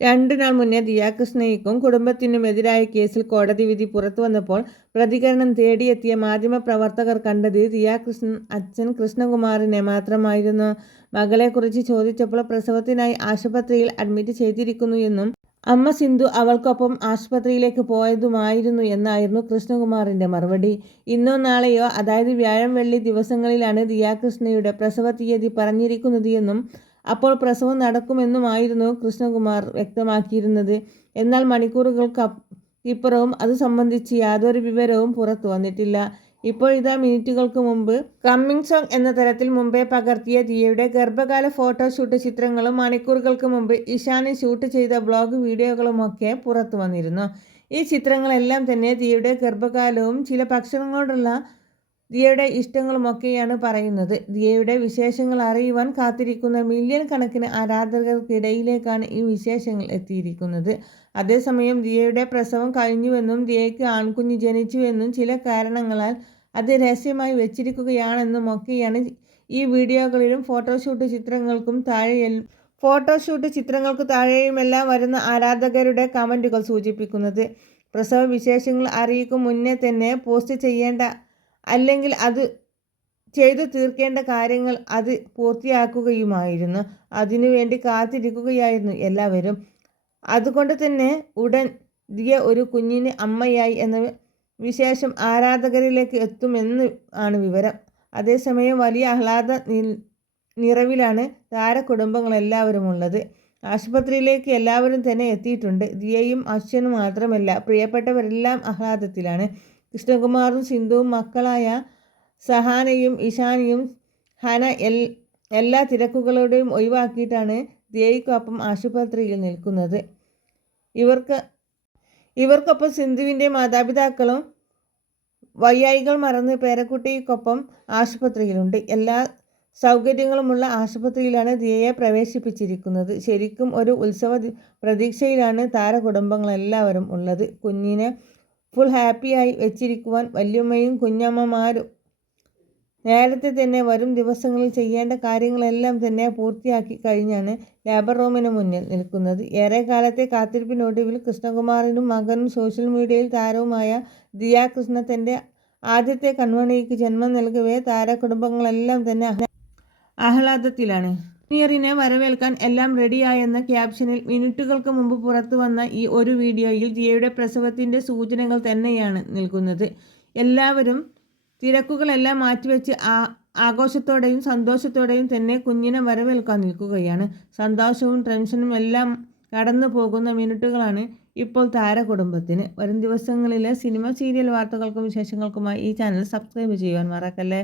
രണ്ടു നാൾ മുന്നേ ദിയാകൃഷ്ണയ്ക്കും കുടുംബത്തിനുമെതിരായ കേസിൽ കോടതി വിധി പുറത്തു വന്നപ്പോൾ പ്രതികരണം തേടിയെത്തിയ മാധ്യമപ്രവർത്തകർ കണ്ടത് ദിയാകൃഷ്ണൻ അച്ഛൻ കൃഷ്ണകുമാറിനെ മാത്രമായിരുന്നു. മകളെക്കുറിച്ച് ചോദിച്ചപ്പോൾ പ്രസവത്തിനായി ആശുപത്രിയിൽ അഡ്മിറ്റ് ചെയ്തിരിക്കുന്നു എന്നും അമ്മ സിന്ധു അവൾക്കൊപ്പം ആശുപത്രിയിലേക്ക് പോയതുമായിരുന്നു എന്നായിരുന്നു കൃഷ്ണകുമാറിന്റെ മറുപടി. ഇന്നോ നാളെയോ അതായത് വ്യാഴം വെള്ളി ദിവസങ്ങളിലാണ് ദിയാകൃഷ്ണയുടെ പ്രസവ തീയതി പറഞ്ഞിരിക്കുന്നത് എന്നും അപ്പോൾ പ്രസവം നടക്കുമെന്നുമായിരുന്നു കൃഷ്ണകുമാർ വ്യക്തമാക്കിയിരുന്നത്. എന്നാൽ മണിക്കൂറുകൾക്ക് ഇപ്പുറവും അത് സംബന്ധിച്ച് യാതൊരു വിവരവും പുറത്തു വന്നിട്ടില്ല. ഇപ്പോൾ ഇതാ മിനിറ്റുകൾക്ക് മുമ്പ് കമ്മിങ് സോങ് എന്ന തരത്തിൽ മുമ്പേ പകർത്തിയ ദിയയുടെ ഗർഭകാല ഫോട്ടോഷൂട്ട് ചിത്രങ്ങളും മണിക്കൂറുകൾക്ക് മുമ്പ് ഇഷാനി ഷൂട്ട് ചെയ്ത ബ്ലോഗ് വീഡിയോകളുമൊക്കെ പുറത്തു വന്നിരുന്നു. ഈ ചിത്രങ്ങളെല്ലാം തന്നെ ദിയയുടെ ഗർഭകാലവും ചില ഭക്ഷണങ്ങളോടുള്ള ദിയയുടെ ഇഷ്ടങ്ങളുമൊക്കെയാണ് പറയുന്നത്. ദിയയുടെ വിശേഷങ്ങൾ അറിയുവാൻ കാത്തിരിക്കുന്ന മില്യൺ കണക്കിന് ആരാധകർക്കിടയിലേക്കാണ് ഈ വിശേഷങ്ങൾ എത്തിയിരിക്കുന്നത്. അതേസമയം ദിയയുടെ പ്രസവം കഴിഞ്ഞുവെന്നും ദിയയ്ക്ക് ആൺകുഞ്ഞ് ജനിച്ചുവെന്നും ചില കാരണങ്ങളാൽ അത് രഹസ്യമായി വെച്ചിരിക്കുകയാണെന്നും ഒക്കെയാണ് ഈ വീഡിയോകളിലും ഫോട്ടോഷൂട്ട് ചിത്രങ്ങൾക്കും താഴെ ഫോട്ടോഷൂട്ട് ചിത്രങ്ങൾക്ക് താഴെയുമെല്ലാം വരുന്ന ആരാധകരുടെ കമന്റുകൾ സൂചിപ്പിക്കുന്നത്. പ്രസവ വിശേഷങ്ങൾ അറിയിക്കും മുന്നേ തന്നെ പോസ്റ്റ് ചെയ്യേണ്ട അല്ലെങ്കിൽ അത് ചെയ്തു തീർക്കേണ്ട കാര്യങ്ങൾ അത് പൂർത്തിയാക്കുകയുമായിരുന്നു. അതിനുവേണ്ടി കാത്തിരിക്കുകയായിരുന്നു എല്ലാവരും. അതുകൊണ്ട് തന്നെ ഉടൻ ദിയ ഒരു കുഞ്ഞിന് അമ്മയായി എന്ന വിശേഷം ആരാധകരിലേക്ക് എത്തുമെന്ന് ആണ് വിവരം. അതേസമയം വലിയ ആഹ്ലാദ നിറവിലാണ് താരകുടുംബങ്ങളെല്ലാവരും ഉള്ളത് ആശുപത്രിയിലേക്ക് എല്ലാവരും തന്നെ എത്തിയിട്ടുണ്ട്. ദിയയും അശ്വനും മാത്രമല്ല. പ്രിയപ്പെട്ടവരെല്ലാം ആഹ്ലാദത്തിലാണ്. കൃഷ്ണകുമാറും സിന്ധുവും മക്കളായ സഹാനയും ഇഷാനിയും ഹന എൽ എല്ലാ തിരക്കുകളുടെയും ഒഴിവാക്കിയിട്ടാണ് ദേവിക്കൊപ്പം ആശുപത്രിയിൽ നിൽക്കുന്നത്. ഇവർക്ക് ഇവർക്കൊപ്പം സിന്ധുവിന്റെ മാതാപിതാക്കളും വയ്യായികൾ മറന്ന് പേരക്കുട്ടിക്കൊപ്പം ആശുപത്രിയിലുണ്ട്. എല്ലാ സൗകര്യങ്ങളുമുള്ള ആശുപത്രിയിലാണ് ദിയയെ പ്രവേശിപ്പിച്ചിരിക്കുന്നത്. ശരിക്കും ഒരു ഉത്സവ പ്രതീക്ഷയിലാണ് താരകുടുംബങ്ങളെല്ലാവരും ഉള്ളത്. കുഞ്ഞിനെ ഫുൾ ഹാപ്പിയായി വെച്ചിരിക്കുവാൻ വല്യമ്മയും കുഞ്ഞമ്മമാരും നേരത്തെ തന്നെ വരും ദിവസങ്ങളിൽ ചെയ്യേണ്ട കാര്യങ്ങളെല്ലാം തന്നെ പൂർത്തിയാക്കി കഴിഞ്ഞാണ് ലേബർ റൂമിന് മുന്നിൽ നിൽക്കുന്നത്. ഏറെ കാലത്തെ കാത്തിരിപ്പിനൊടുവിൽ കൃഷ്ണകുമാറിനും മകനും സോഷ്യൽ മീഡിയയിൽ താരവുമായ ദിയ കൃഷ്ണ തന്റെ ആദ്യത്തെ കൺമണിക്ക് ജന്മം നൽകവേ താരകുടുംബങ്ങളെല്ലാം തന്നെ ആഹ്ലാദത്തിലാണ്. ന്യൂഇയറിനെ വരവേൽക്കാൻ എല്ലാം റെഡിയായെന്ന ക്യാപ്ഷനിൽ മിനിറ്റുകൾക്ക് മുമ്പ് പുറത്തു വന്ന ഈ ഒരു വീഡിയോയിൽ ജിയയുടെ പ്രസവത്തിന്റെ സൂചനകൾ തന്നെയാണ് നിൽക്കുന്നത്. എല്ലാവരും തിരക്കുകളെല്ലാം മാറ്റിവെച്ച് ആ ആഘോഷത്തോടെയും സന്തോഷത്തോടെയും തന്നെ കുഞ്ഞിനെ വരവേൽക്കാൻ നിൽക്കുകയാണ്. സന്തോഷവും ടെൻഷനും എല്ലാം കടന്നു പോകുന്ന മിനിറ്റുകളാണ് ഇപ്പോൾ താരകുടുംബത്തിന്. വരും ദിവസങ്ങളിലെ സിനിമ സീരിയൽ വാർത്തകൾക്കും വിശേഷങ്ങൾക്കുമായി ഈ ചാനൽ സബ്സ്ക്രൈബ് ചെയ്യുവാൻ മറക്കല്ലേ?